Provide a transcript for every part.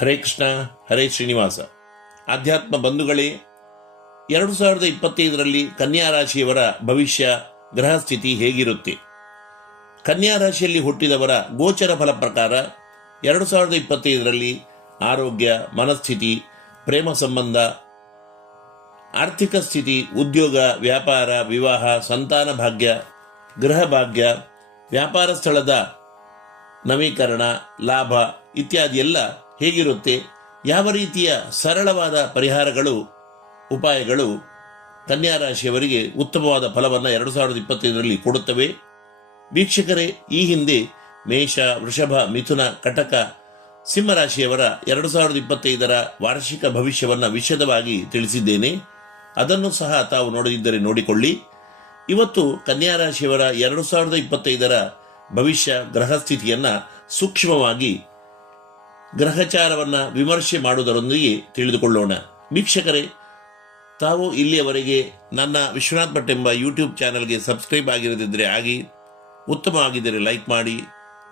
ಹರೇ ಕೃಷ್ಣ, ಹರೇ ಶ್ರೀನಿವಾಸ. ಆಧ್ಯಾತ್ಮ ಬಂಧುಗಳೇ, 2025ರಲ್ಲಿ ಕನ್ಯಾ ರಾಶಿಯವರ ಭವಿಷ್ಯ ಗ್ರಹ ಸ್ಥಿತಿ ಹೇಗಿರುತ್ತೆ? ಕನ್ಯಾ ರಾಶಿಯಲ್ಲಿ ಹುಟ್ಟಿದವರ ಗೋಚರ ಫಲ ಪ್ರಕಾರ 2025ರಲ್ಲಿ ಆರೋಗ್ಯ, ಮನಸ್ಥಿತಿ, ಪ್ರೇಮ ಸಂಬಂಧ, ಆರ್ಥಿಕ ಸ್ಥಿತಿ, ಉದ್ಯೋಗ, ವ್ಯಾಪಾರ, ವಿವಾಹ, ಸಂತಾನ ಭಾಗ್ಯ, ಗೃಹ ಭಾಗ್ಯ, ವ್ಯಾಪಾರ ಸ್ಥಳದ ನವೀಕರಣ, ಲಾಭ ಇತ್ಯಾದಿ ಎಲ್ಲ ಹೇಗಿರುತ್ತೆ? ಯಾವ ರೀತಿಯ ಸರಳವಾದ ಪರಿಹಾರಗಳು, ಉಪಾಯಗಳು ಕನ್ಯಾ ರಾಶಿಯವರಿಗೆ ಉತ್ತಮವಾದ ಫಲವನ್ನು 2025ರಲ್ಲಿ ಕೊಡುತ್ತವೆ? ವೀಕ್ಷಕರೇ, ಈ ಹಿಂದೆ ಮೇಷ, ವೃಷಭ, ಮಿಥುನ, ಕಟಕ, ಸಿಂಹರಾಶಿಯವರ 2025ರ ವಾರ್ಷಿಕ ಭವಿಷ್ಯವನ್ನು ವಿಶದವಾಗಿ ತಿಳಿಸಿದ್ದೇನೆ. ಅದನ್ನು ಸಹ ತಾವು ನೋಡದಿದ್ದರೆ ನೋಡಿಕೊಳ್ಳಿ. ಇವತ್ತು ಕನ್ಯಾ ರಾಶಿಯವರ 2025ರ ಭವಿಷ್ಯ ಗ್ರಹ ಸ್ಥಿತಿಯನ್ನು ಸೂಕ್ಷ್ಮವಾಗಿ ಗ್ರಹಚಾರವನ್ನು ವಿಮರ್ಶೆ ಮಾಡುವುದರೊಂದಿಗೆ ತಿಳಿದುಕೊಳ್ಳೋಣ. ವೀಕ್ಷಕರೇ, ತಾವು ಇಲ್ಲಿಯವರೆಗೆ ನನ್ನ ವಿಶ್ವನಾಥ್ ಭಟ್ ಎಂಬ ಯೂಟ್ಯೂಬ್ ಚಾನಲ್ಗೆ ಸಬ್ಸ್ಕ್ರೈಬ್ ಆಗಿರದಿದ್ದರೆ ಆಗಿ, ಉತ್ತಮವಾಗಿದ್ದರೆ ಲೈಕ್ ಮಾಡಿ,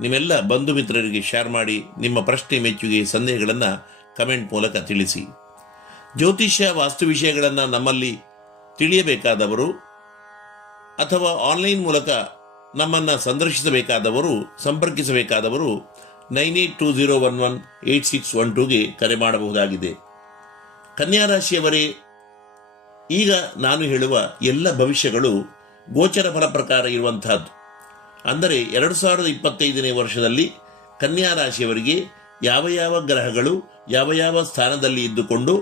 ನಿಮ್ಮೆಲ್ಲ ಬಂಧು ಮಿತ್ರರಿಗೆ ಶೇರ್ ಮಾಡಿ, ನಿಮ್ಮ ಪ್ರಶ್ನೆ, ಮೆಚ್ಚುಗೆ, ಸಂದೇಹಗಳನ್ನು ಕಮೆಂಟ್ ಮೂಲಕ ತಿಳಿಸಿ. ಜ್ಯೋತಿಷ್ಯ, ವಾಸ್ತು ವಿಷಯಗಳನ್ನು ನಮ್ಮಲ್ಲಿ ತಿಳಿಯಬೇಕಾದವರು ಅಥವಾ ಆನ್ಲೈನ್ ಮೂಲಕ ನಮ್ಮನ್ನು ಸಂದರ್ಶಿಸಬೇಕಾದವರು, ಸಂಪರ್ಕಿಸಬೇಕಾದವರು 9820118612ಗೆ ಕರೆ ಮಾಡಬಹುದಾಗಿದೆ. ಕನ್ಯಾ ರಾಶಿಯವರೇ, ಈಗ ನಾನು ಹೇಳುವ ಎಲ್ಲ ಭವಿಷ್ಯಗಳು ಗೋಚರ ಫಲ ಪ್ರಕಾರ ಇರುವಂತಹದ್ದು. ಅಂದರೆ 2025ನೇ ವರ್ಷದಲ್ಲಿ ಕನ್ಯಾ ರಾಶಿಯವರಿಗೆ ಯಾವ ಯಾವ ಗ್ರಹಗಳು ಯಾವ ಯಾವ ಸ್ಥಾನದಲ್ಲಿ ಇದ್ದುಕೊಂಡು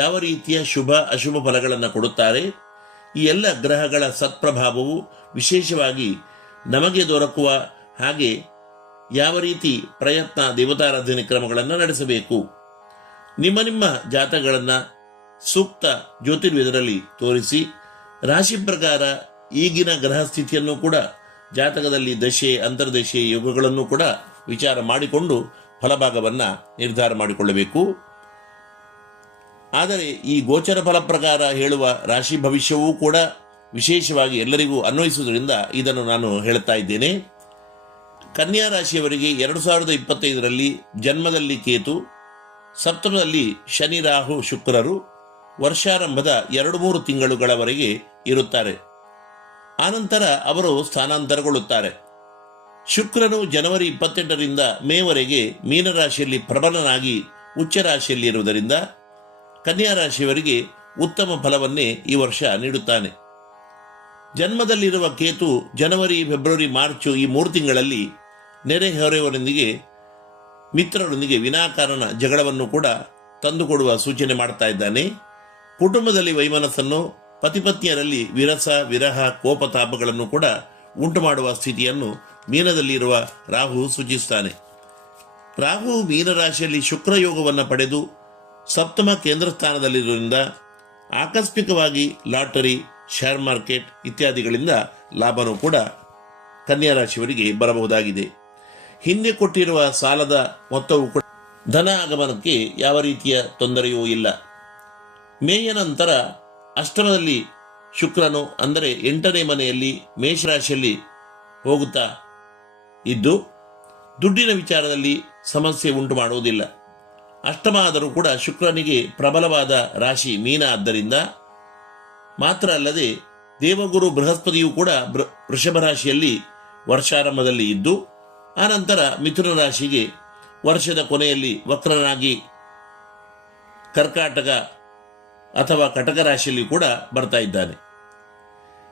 ಯಾವ ರೀತಿಯ ಶುಭ ಅಶುಭ ಫಲಗಳನ್ನು ಕೊಡುತ್ತಾರೆ, ಈ ಎಲ್ಲ ಗ್ರಹಗಳ ಸತ್ಪ್ರಭಾವವು ವಿಶೇಷವಾಗಿ ನಮಗೆ ದೊರಕುವ ಹಾಗೆ ಯಾವ ರೀತಿ ಪ್ರಯತ್ನ, ದೇವತಾರಾಧನೆ ಕ್ರಮಗಳನ್ನು ನಡೆಸಬೇಕು, ನಿಮ್ಮ ಜಾತಕಗಳನ್ನು ಸೂಕ್ತ ಜ್ಯೋತಿರ್ವೇದರಲ್ಲಿ ತೋರಿಸಿ ರಾಶಿ ಪ್ರಕಾರ ಈಗಿನ ಗ್ರಹ ಸ್ಥಿತಿಯನ್ನು ಕೂಡ ಜಾತಕದಲ್ಲಿ ದಶೆ, ಅಂತರ್ದಶೆ, ಯೋಗಗಳನ್ನು ಕೂಡ ವಿಚಾರ ಮಾಡಿಕೊಂಡು ಫಲಭಾಗವನ್ನು ನಿರ್ಧಾರ ಮಾಡಿಕೊಳ್ಳಬೇಕು. ಆದರೆ ಈ ಗೋಚರ ಫಲ ಪ್ರಕಾರ ಹೇಳುವ ರಾಶಿ ಭವಿಷ್ಯವೂ ಕೂಡ ವಿಶೇಷವಾಗಿ ಎಲ್ಲರಿಗೂ ಅನ್ವಯಿಸುವುದರಿಂದ ಇದನ್ನು ನಾನು ಹೇಳುತ್ತಾ ಇದ್ದೇನೆ. ಕನ್ಯಾ ರಾಶಿಯವರಿಗೆ 2025ರಲ್ಲಿ ಜನ್ಮದಲ್ಲಿ ಕೇತು, ಸಪ್ತಮದಲ್ಲಿ ಶನಿ, ರಾಹು, ಶುಕ್ರರು ವರ್ಷಾರಂಭದ 2-3 ತಿಂಗಳುಗಳವರೆಗೆ ಇರುತ್ತಾರೆ. ಆನಂತರ ಅವರು ಸ್ಥಾನಾಂತರಗೊಳ್ಳುತ್ತಾರೆ. ಶುಕ್ರನು ಜನವರಿ 28ರಿಂದ ಮೇವರೆಗೆ ಮೀನರಾಶಿಯಲ್ಲಿ ಪ್ರಬಲನಾಗಿ ಉಚ್ಚ ರಾಶಿಯಲ್ಲಿ ಇರುವುದರಿಂದ ಕನ್ಯಾ ರಾಶಿಯವರಿಗೆ ಉತ್ತಮ ಫಲವನ್ನೇ ಈ ವರ್ಷ ನೀಡುತ್ತಾನೆ. ಜನ್ಮದಲ್ಲಿರುವ ಕೇತು ಜನವರಿ, ಫೆಬ್ರವರಿ, ಮಾರ್ಚ್ ಈ 3 ತಿಂಗಳಲ್ಲಿ ನೆರೆಹೊರೆಯವರೊಂದಿಗೆ, ಮಿತ್ರರೊಂದಿಗೆ ವಿನಾಕಾರಣ ಜಗಳವನ್ನು ಕೂಡ ತಂದುಕೊಡುವ ಸೂಚನೆ ಮಾಡ್ತಾ ಇದ್ದಾನೆ. ಕುಟುಂಬದಲ್ಲಿ ವೈಮನಸ್ಸನ್ನು, ಪತಿಪತ್ನಿಯರಲ್ಲಿ ವಿರಸ, ವಿರಹ, ಕೋಪತಾಪಗಳನ್ನು ಕೂಡ ಉಂಟು ಮಾಡುವ ಸ್ಥಿತಿಯನ್ನು ಮೀನದಲ್ಲಿರುವ ರಾಹು ಸೂಚಿಸುತ್ತಾನೆ. ರಾಹು ಮೀನರಾಶಿಯಲ್ಲಿ ಶುಕ್ರ ಯೋಗವನ್ನು ಪಡೆದು ಸಪ್ತಮ ಕೇಂದ್ರ ಸ್ಥಾನದಲ್ಲಿರುವುದರಿಂದ ಆಕಸ್ಮಿಕವಾಗಿ ಲಾಟರಿ, ಶೇರ್ ಮಾರ್ಕೆಟ್ ಇತ್ಯಾದಿಗಳಿಂದ ಲಾಭನೂ ಕೂಡ ಕನ್ಯಾ ರಾಶಿಯವರಿಗೆ ಬರಬಹುದಾಗಿದೆ. ಹಿಂದೆ ಕೊಟ್ಟಿರುವ ಸಾಲದ ಮೊತ್ತವು ಕೂಡ ಧನ ಆಗಮನಕ್ಕೆ ಯಾವ ರೀತಿಯ ತೊಂದರೆಯೂ ಇಲ್ಲ. ಮೇಯ ನಂತರ ಅಷ್ಟಮದಲ್ಲಿ ಶುಕ್ರನು, ಅಂದರೆ 8ನೇ ಮನೆಯಲ್ಲಿ ಮೇಷರಾಶಿಯಲ್ಲಿ ಹೋಗುತ್ತಾ ಇದ್ದು ದುಡ್ಡಿನ ವಿಚಾರದಲ್ಲಿ ಸಮಸ್ಯೆ ಉಂಟು ಮಾಡುವುದಿಲ್ಲ. ಅಷ್ಟಮ ಆದರೂ ಕೂಡ ಶುಕ್ರನಿಗೆ ಪ್ರಬಲವಾದ ರಾಶಿ ಮೀನ ಆದ್ದರಿಂದ ಮಾತ್ರ ಅಲ್ಲದೆ ದೇವಗುರು ಬೃಹಸ್ಪತಿಯು ಕೂಡ ವೃಷಭ ರಾಶಿಯಲ್ಲಿ ವರ್ಷಾರಂಭದಲ್ಲಿ ಇದ್ದು ಆನಂತರ ಮಿಥುನ ರಾಶಿಗೆ ವರ್ಷದ ಕೊನೆಯಲ್ಲಿ ವಕ್ರನಾಗಿ ಕರ್ಕಾಟಕ ಅಥವಾ ಕಟಕ ರಾಶಿಯಲ್ಲಿ ಕೂಡ ಬರ್ತಾ ಇದ್ದಾನೆ.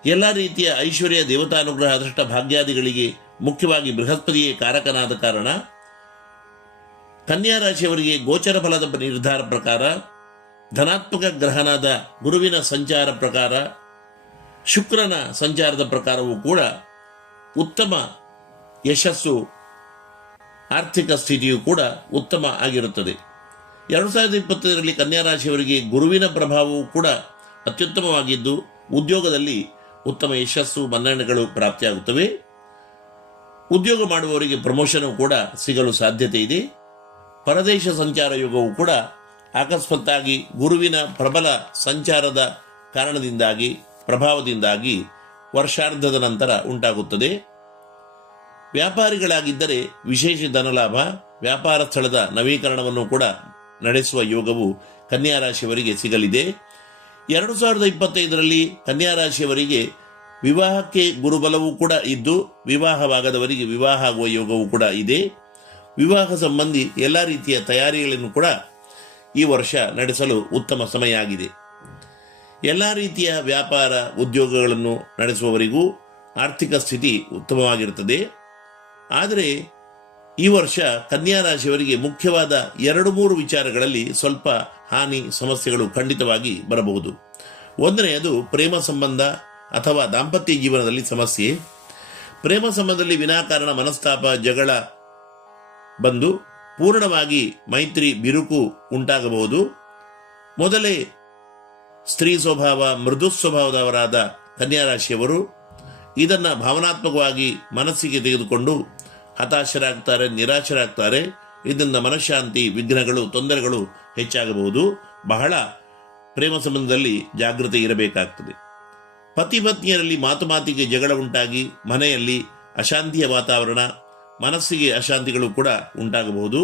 ಎಲ್ಲ ರೀತಿಯ ಐಶ್ವರ್ಯ, ದೇವತಾನುಗ್ರಹ, ಅದೃಷ್ಟ ಭಾಗ್ಯಾದಿಗಳಿಗೆ ಮುಖ್ಯವಾಗಿ ಬೃಹಸ್ಪತಿಯೇ ಕಾರಕನಾದ ಕಾರಣ ಕನ್ಯಾ ರಾಶಿಯವರಿಗೆ ಗೋಚರ ಫಲದ ನಿರ್ಧಾರ ಪ್ರಕಾರ, ಧನಾತ್ಮಕ ಗ್ರಹನಾದ ಗುರುವಿನ ಸಂಚಾರ ಪ್ರಕಾರ, ಶುಕ್ರನ ಸಂಚಾರದ ಪ್ರಕಾರವೂ ಕೂಡ ಉತ್ತಮ ಯಶಸ್ಸು, ಆರ್ಥಿಕ ಸ್ಥಿತಿಯೂ ಕೂಡ ಉತ್ತಮ ಆಗಿರುತ್ತದೆ. 2025ರಲ್ಲಿ ಕನ್ಯಾ ರಾಶಿಯವರಿಗೆ ಗುರುವಿನ ಪ್ರಭಾವವೂ ಕೂಡ ಅತ್ಯುತ್ತಮವಾಗಿದ್ದು ಉದ್ಯೋಗದಲ್ಲಿ ಉತ್ತಮ ಯಶಸ್ಸು, ಮನ್ನಣೆಗಳು ಪ್ರಾಪ್ತಿಯಾಗುತ್ತವೆ. ಉದ್ಯೋಗ ಮಾಡುವವರಿಗೆ ಪ್ರಮೋಷನ್ ಕೂಡ ಸಿಗಲು ಸಾಧ್ಯತೆ ಇದೆ. ಪರದೇಶ ಸಂಚಾರ ಯೋಗವು ಕೂಡ ಅಕಸ್ಮಾತ್ತಾಗಿ ಗುರುವಿನ ಪ್ರಬಲ ಸಂಚಾರದ ಕಾರಣದಿಂದಾಗಿ, ಪ್ರಭಾವದಿಂದಾಗಿ ವರ್ಷಾರ್ಧದ ನಂತರ ಉಂಟಾಗುತ್ತದೆ. ವ್ಯಾಪಾರಿಗಳಾಗಿದ್ದರೆ ವಿಶೇಷ ಧನಲಾಭ, ವ್ಯಾಪಾರ ಸ್ಥಳದ ನವೀಕರಣವನ್ನು ಕೂಡ ನಡೆಸುವ ಯೋಗವು ಕನ್ಯಾ ರಾಶಿಯವರಿಗೆ ಸಿಗಲಿದೆ. 2025ರಲ್ಲಿ ಕನ್ಯಾ ರಾಶಿಯವರಿಗೆ ವಿವಾಹಕ್ಕೆ ಗುರುಬಲವೂ ಕೂಡ ಇದ್ದು, ವಿವಾಹವಾಗದವರಿಗೆ ವಿವಾಹ ಆಗುವ ಯೋಗವೂ ಕೂಡ ಇದೆ. ವಿವಾಹ ಸಂಬಂಧಿ ಎಲ್ಲ ರೀತಿಯ ತಯಾರಿಗಳನ್ನು ಕೂಡ ಈ ವರ್ಷ ನಡೆಸಲು ಉತ್ತಮ ಸಮಯ ಆಗಿದೆ. ಎಲ್ಲ ರೀತಿಯ ವ್ಯಾಪಾರ ಉದ್ಯೋಗಗಳನ್ನು ನಡೆಸುವವರಿಗೂ ಆರ್ಥಿಕ ಸ್ಥಿತಿ ಉತ್ತಮವಾಗಿರುತ್ತದೆ. ಆದರೆ ಈ ವರ್ಷ ಕನ್ಯಾ ರಾಶಿಯವರಿಗೆ ಮುಖ್ಯವಾದ 2-3 ವಿಚಾರಗಳಲ್ಲಿ ಸ್ವಲ್ಪ ಹಾನಿ ಸಮಸ್ಯೆಗಳು ಖಂಡಿತವಾಗಿ ಬರಬಹುದು. ಒಂದನೆಯದು ಪ್ರೇಮ ಸಂಬಂಧ ಅಥವಾ ದಾಂಪತ್ಯ ಜೀವನದಲ್ಲಿ ಸಮಸ್ಯೆ. ಪ್ರೇಮ ಸಂಬಂಧದಲ್ಲಿ ವಿನಾಕಾರಣ ಮನಸ್ತಾಪ, ಜಗಳ ಬಂದು ಪೂರ್ಣವಾಗಿ ಮೈತ್ರಿ ಬಿರುಕು ಉಂಟಾಗಬಹುದು. ಮೊದಲೇ ಸ್ತ್ರೀ ಸ್ವಭಾವ, ಮೃದು ಸ್ವಭಾವದವರಾದ ಕನ್ಯಾ ರಾಶಿಯವರು ಇದನ್ನು ಭಾವನಾತ್ಮಕವಾಗಿ ಮನಸ್ಸಿಗೆ ತೆಗೆದುಕೊಂಡು ಹತಾಶರಾಗ್ತಾರೆ, ನಿರಾಶರಾಗ್ತಾರೆ. ಇದರಿಂದ ಮನಃಶಾಂತಿ, ವಿಘ್ನಗಳು, ತೊಂದರೆಗಳು ಹೆಚ್ಚಾಗಬಹುದು. ಬಹಳ ಪ್ರೇಮ ಸಂಬಂಧದಲ್ಲಿ ಜಾಗೃತಿ ಇರಬೇಕಾಗ್ತದೆ. ಪತಿ ಪತ್ನಿಯರಲ್ಲಿ ಮಾತಿಗೆ ಜಗಳ ಉಂಟಾಗಿ ಮನೆಯಲ್ಲಿ ಅಶಾಂತಿಯ ವಾತಾವರಣ, ಮನಸ್ಸಿಗೆ ಅಶಾಂತಿಗಳು ಕೂಡ ಉಂಟಾಗಬಹುದು.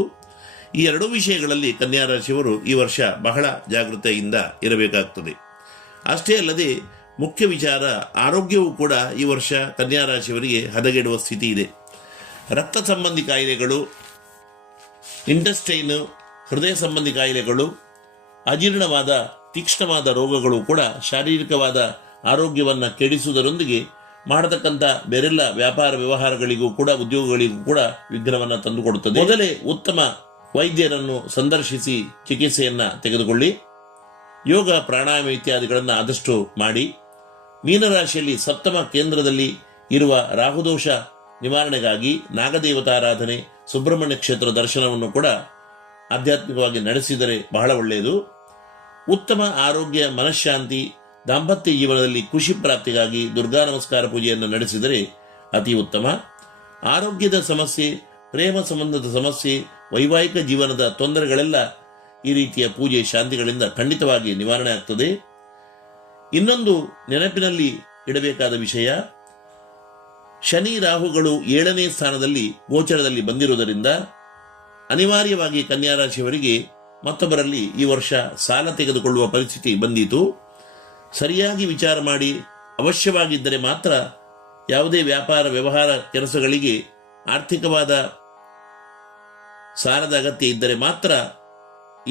ಈ 2 ವಿಷಯಗಳಲ್ಲಿ ಕನ್ಯಾ ರಾಶಿಯವರು ಈ ವರ್ಷ ಬಹಳ ಜಾಗೃತೆಯಿಂದ ಇರಬೇಕಾಗ್ತದೆ. ಅಷ್ಟೇ ಅಲ್ಲದೆ ಮುಖ್ಯ ವಿಚಾರ ಆರೋಗ್ಯವೂ ಕೂಡ ಈ ವರ್ಷ ಕನ್ಯಾ ರಾಶಿಯವರಿಗೆ ಹದಗೆಡುವ ಸ್ಥಿತಿ ಇದೆ. ರಕ್ತ ಸಂಬಂಧಿ ಕಾಯಿಲೆಗಳು, ಇಂಟೆಸ್ಟೈನ್, ಹೃದಯ ಸಂಬಂಧಿ ಕಾಯಿಲೆಗಳು, ಅಜೀರ್ಣವಾದ ತೀಕ್ಷ್ಣವಾದ ರೋಗಗಳು ಕೂಡ ಶಾರೀರಿಕವಾದ ಆರೋಗ್ಯವನ್ನು ಕೆಡಿಸುವುದರೊಂದಿಗೆ ಮಾಡತಕ್ಕಂಥ ಬೇರೆಲ್ಲ ವ್ಯಾಪಾರ ವ್ಯವಹಾರಗಳಿಗೂ ಕೂಡ ಉದ್ಯೋಗಗಳಿಗೂ ಕೂಡ ವಿಘ್ನವನ್ನು ತಂದುಕೊಡುತ್ತದೆ. ಮೊದಲೇ ಉತ್ತಮ ವೈದ್ಯರನ್ನು ಸಂದರ್ಶಿಸಿ ಚಿಕಿತ್ಸೆಯನ್ನು ತೆಗೆದುಕೊಳ್ಳಿ. ಯೋಗ, ಪ್ರಾಣಾಯಾಮ ಇತ್ಯಾದಿಗಳನ್ನು ಆದಷ್ಟು ಮಾಡಿ. ಮೀನರಾಶಿಯಲ್ಲಿ ಸಪ್ತಮ ಕೇಂದ್ರದಲ್ಲಿ ಇರುವ ರಾಹುದೋಷ ನಿವಾರಣೆಗಾಗಿ ನಾಗದೇವತಾರಾಧನೆ, ಸುಬ್ರಹ್ಮಣ್ಯ ಕ್ಷೇತ್ರ ದರ್ಶನವನ್ನು ಕೂಡ ಆಧ್ಯಾತ್ಮಿಕವಾಗಿ ನಡೆಸಿದರೆ ಬಹಳ ಒಳ್ಳೆಯದು. ಉತ್ತಮ ಆರೋಗ್ಯ, ಮನಃಶಾಂತಿ, ದಾಂಪತ್ಯ ಜೀವನದಲ್ಲಿ ಖುಷಿ ಪ್ರಾಪ್ತಿಗಾಗಿ ದುರ್ಗಾ ನಮಸ್ಕಾರ ಪೂಜೆಯನ್ನು ನಡೆಸಿದರೆ ಅತಿ ಉತ್ತಮ. ಆರೋಗ್ಯದ ಸಮಸ್ಯೆ, ಪ್ರೇಮ ಸಂಬಂಧದ ಸಮಸ್ಯೆ, ವೈವಾಹಿಕ ಜೀವನದ ತೊಂದರೆಗಳೆಲ್ಲ ಈ ರೀತಿಯ ಪೂಜೆ ಶಾಂತಿಗಳಿಂದ ಖಂಡಿತವಾಗಿ ನಿವಾರಣೆ ಆಗ್ತದೆ. ಇನ್ನೊಂದು ನೆನಪಿನಲ್ಲಿ ಇಡಬೇಕಾದ ವಿಷಯ, ಶನಿ ರಾಹುಗಳು 7ನೇ ಸ್ಥಾನದಲ್ಲಿ ಗೋಚರದಲ್ಲಿ ಬಂದಿರುವುದರಿಂದ ಅನಿವಾರ್ಯವಾಗಿ ಕನ್ಯಾ ರಾಶಿಯವರಿಗೆ ಮತ್ತೊಬ್ಬರಲ್ಲಿ ಈ ವರ್ಷ ಸಾಲ ತೆಗೆದುಕೊಳ್ಳುವ ಪರಿಸ್ಥಿತಿ ಬಂದಿತು. ಸರಿಯಾಗಿ ವಿಚಾರ ಮಾಡಿ ಅವಶ್ಯವಾಗಿದ್ದರೆ ಮಾತ್ರ, ಯಾವುದೇ ವ್ಯಾಪಾರ ವ್ಯವಹಾರ ಕೆಲಸಗಳಿಗೆ ಆರ್ಥಿಕವಾದ ಸಾಲದ ಅಗತ್ಯ ಇದ್ದರೆ ಮಾತ್ರ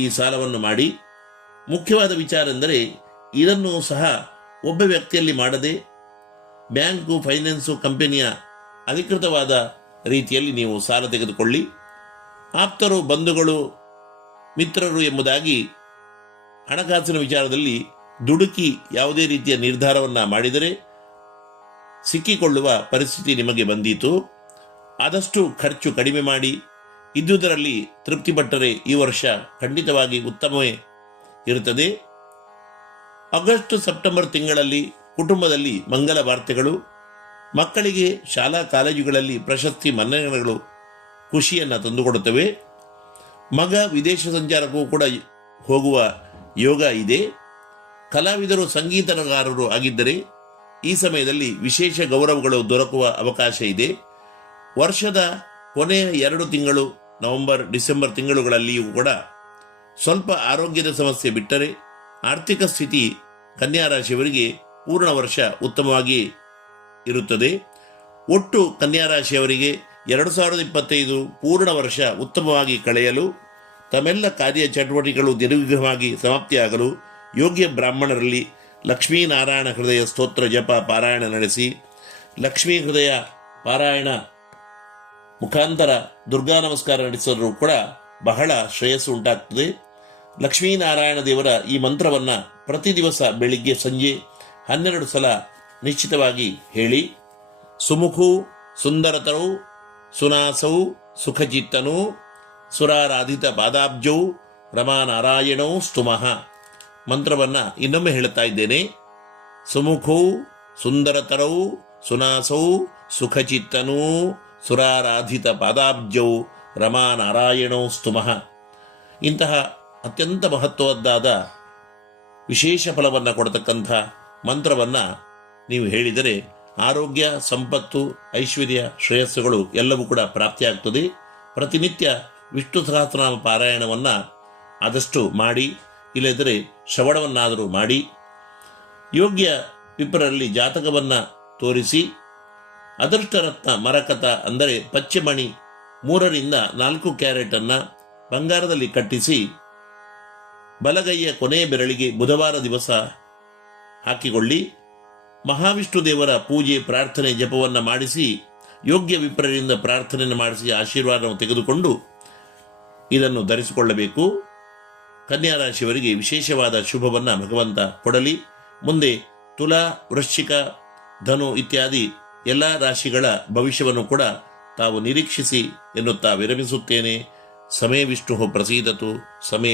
ಈ ಸಾಲವನ್ನು ಮಾಡಿ. ಮುಖ್ಯವಾದ ವಿಚಾರ ಎಂದರೆ ಇದನ್ನು ಸಹ ಒಬ್ಬ ವ್ಯಕ್ತಿಯಲ್ಲಿ ಮಾಡದೆ ಬ್ಯಾಂಕು, ಫೈನಾನ್ಸು ಕಂಪನಿಯ ಅಧಿಕೃತವಾದ ರೀತಿಯಲ್ಲಿ ನೀವು ಸಾಲ ತೆಗೆದುಕೊಳ್ಳಿ. ಆಪ್ತರು, ಬಂಧುಗಳು, ಮಿತ್ರರು ಎಂಬುದಾಗಿ ಹಣಕಾಸಿನ ವಿಚಾರದಲ್ಲಿ ದುಡುಕಿ ಯಾವುದೇ ರೀತಿಯ ನಿರ್ಧಾರವನ್ನು ಮಾಡಿದರೆ ಸಿಕ್ಕಿಕೊಳ್ಳುವ ಪರಿಸ್ಥಿತಿ ನಿಮಗೆ ಬಂದೀತು. ಆದಷ್ಟು ಖರ್ಚು ಕಡಿಮೆ ಮಾಡಿ ಇದ್ದುದರಲ್ಲಿ ತೃಪ್ತಿಪಟ್ಟರೆ ಈ ವರ್ಷ ಖಂಡಿತವಾಗಿ ಉತ್ತಮವೇ ಇರುತ್ತದೆ. ಆಗಸ್ಟ್, ಸೆಪ್ಟೆಂಬರ್ ತಿಂಗಳಲ್ಲಿ ಕುಟುಂಬದಲ್ಲಿ ಮಂಗಲ ವಾರ್ತೆಗಳು, ಮಕ್ಕಳಿಗೆ ಶಾಲಾ ಕಾಲೇಜುಗಳಲ್ಲಿ ಪ್ರಶಸ್ತಿ ಮನ್ನಣೆಗಳು ಖುಷಿಯನ್ನು ತಂದುಕೊಡುತ್ತವೆ. ಮಗ ವಿದೇಶ ಸಂಚಾರಕ್ಕೂ ಕೂಡ ಹೋಗುವ ಯೋಗ ಇದೆ. ಕಲಾವಿದರು, ಸಂಗೀತಗಾರರು ಆಗಿದ್ದರೆ ಈ ಸಮಯದಲ್ಲಿ ವಿಶೇಷ ಗೌರವಗಳು ದೊರಕುವ ಅವಕಾಶ ಇದೆ. ವರ್ಷದ ಕೊನೆಯ 2 ತಿಂಗಳು, ನವೆಂಬರ್, ಡಿಸೆಂಬರ್ ತಿಂಗಳುಗಳಲ್ಲಿಯೂ ಕೂಡ ಸ್ವಲ್ಪ ಆರೋಗ್ಯದ ಸಮಸ್ಯೆ ಬಿಟ್ಟರೆ ಆರ್ಥಿಕ ಸ್ಥಿತಿ ಕನ್ಯಾ ರಾಶಿಯವರಿಗೆ ಪೂರ್ಣ ವರ್ಷ ಉತ್ತಮವಾಗಿ ಇರುತ್ತದೆ. ಒಟ್ಟು ಕನ್ಯಾ ರಾಶಿಯವರಿಗೆ 2025 ಪೂರ್ಣ ವರ್ಷ ಉತ್ತಮವಾಗಿ ಕಳೆಯಲು, ತಮ್ಮೆಲ್ಲ ಕಾರ್ಯ ಚಟುವಟಿಕೆಗಳು ನಿರ್ವಿಘ್ನವಾಗಿ ಸಮಾಪ್ತಿಯಾಗಲು ಯೋಗ್ಯ ಬ್ರಾಹ್ಮಣರಲ್ಲಿ ಲಕ್ಷ್ಮೀನಾರಾಯಣ ಹೃದಯ ಸ್ತೋತ್ರ ಜಪ ಪಾರಾಯಣ ನಡೆಸಿ, ಲಕ್ಷ್ಮೀ ಹೃದಯ ಪಾರಾಯಣ ಮುಖಾಂತರ ದುರ್ಗಾ ನಮಸ್ಕಾರ ನಡೆಸಿದರೂ ಕೂಡ ಬಹಳ ಶ್ರೇಯಸ್ಸು ಉಂಟಾಗ್ತದೆ. ಲಕ್ಷ್ಮೀನಾರಾಯಣ ದೇವರ ಈ ಮಂತ್ರವನ್ನು ಪ್ರತಿ ದಿವಸ ಬೆಳಿಗ್ಗೆ ಸಂಜೆ 12 ಸಲ ನಿಶ್ಚಿತವಾಗಿ ಹೇಳಿ. ಸುಮುಖು ಸುಂದರತರು ಸುನಾಸೌ ಸುಖಚಿತ್ತನು ಸುರಾರಾಧಿತ ಪಾದಾಬ್ಜೌ ರಮಾನಾರಾಯಣೌ ಸ್ತುಮಃ ಮಂತ್ರವನ್ನು ಇನ್ನೊಮ್ಮೆ ಹೇಳುತ್ತಾ ಇದ್ದೇನೆ. ಸುಮುಖೌ ಸುಂದರತರೌ ಸುನಾಸೌ ಸುಖಚಿತ್ತನು ಸುರಾರಾಧಿತ ಪಾದಾಬ್ಜೌ ರಮಾನಾರಾಯಣೌ ಸ್ತುಮಃ. ಇಂತಹ ಅತ್ಯಂತ ಮಹತ್ವದ್ದಾದ ವಿಶೇಷ ಫಲವನ್ನು ಕೊಡತಕ್ಕಂಥ ಮಂತ್ರವನ್ನು ನೀವು ಹೇಳಿದರೆ ಆರೋಗ್ಯ, ಸಂಪತ್ತು, ಐಶ್ವರ್ಯ, ಶ್ರೇಯಸ್ಸುಗಳು ಎಲ್ಲವೂ ಕೂಡ ಪ್ರಾಪ್ತಿಯಾಗ್ತದೆ. ಪ್ರತಿನಿತ್ಯ ವಿಷ್ಣು ಸಹಸ್ರನಾಮ ಪಾರಾಯಣವನ್ನು ಆದಷ್ಟು ಮಾಡಿ, ಇಲ್ಲದಿದ್ದರೆ ಶ್ರವಣವನ್ನಾದರೂ ಮಾಡಿ. ಯೋಗ್ಯ ವಿಪ್ರರಲ್ಲಿ ಜಾತಕವನ್ನು ತೋರಿಸಿ ಅದೃಷ್ಟರತ್ನ ಮರಕತ ಅಂದರೆ ಪಚ್ಚೆಮಣಿ 3ರಿಂದ 4 ಕ್ಯಾರೆಟನ್ನು ಬಂಗಾರದಲ್ಲಿ ಕಟ್ಟಿಸಿ ಬಲಗೈಯ ಕೊನೆಯ ಬೆರಳಿಗೆ ಬುಧವಾರ ದಿವಸ ಹಾಕಿಕೊಳ್ಳಿ. ಮಹಾವಿಷ್ಣು ದೇವರ ಪೂಜೆ, ಪ್ರಾರ್ಥನೆ, ಜಪವನ್ನು ಮಾಡಿಸಿ ಯೋಗ್ಯ ವಿಪ್ರರಿಂದ ಪ್ರಾರ್ಥನೆಯನ್ನು ಮಾಡಿಸಿ ಆಶೀರ್ವಾದವನ್ನು ತೆಗೆದುಕೊಂಡು ಇದನ್ನು ಧರಿಸಿಕೊಳ್ಳಬೇಕು. ಕನ್ಯಾ ರಾಶಿಯವರಿಗೆ ವಿಶೇಷವಾದ ಶುಭವನ್ನು ಭಗವಂತ ಕೊಡಲಿ. ಮುಂದೆ ತುಲಾ, ವೃಶ್ಚಿಕ, ಧನು ಇತ್ಯಾದಿ ಎಲ್ಲ ರಾಶಿಗಳ ಭವಿಷ್ಯವನ್ನು ಕೂಡ ತಾವು ನಿರೀಕ್ಷಿಸಿ ಎನ್ನುತ್ತಾ ವಿರಮಿಸುತ್ತೇನೆ. ಸಮೇ ವಿಷ್ಣು ಪ್ರಸೀದತು, ಸಮೇ